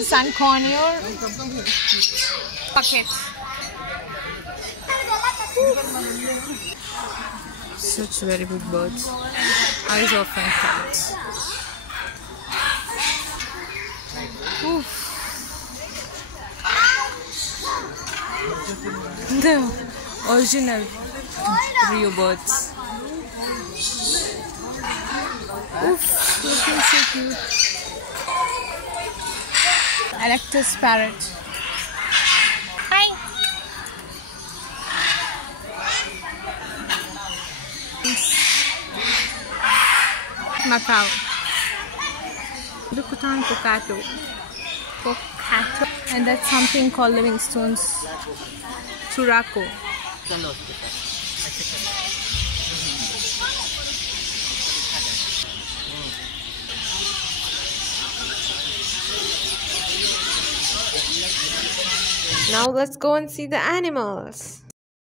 a sun conure bucket. Such very big birds. Eyes of cats. The original Rio birds. Oof, looking so cute. Electus parrot. Hi. Macau. Dukutan Pocato. And that's something called Livingstone's Churaco. Now let's go and see the animals.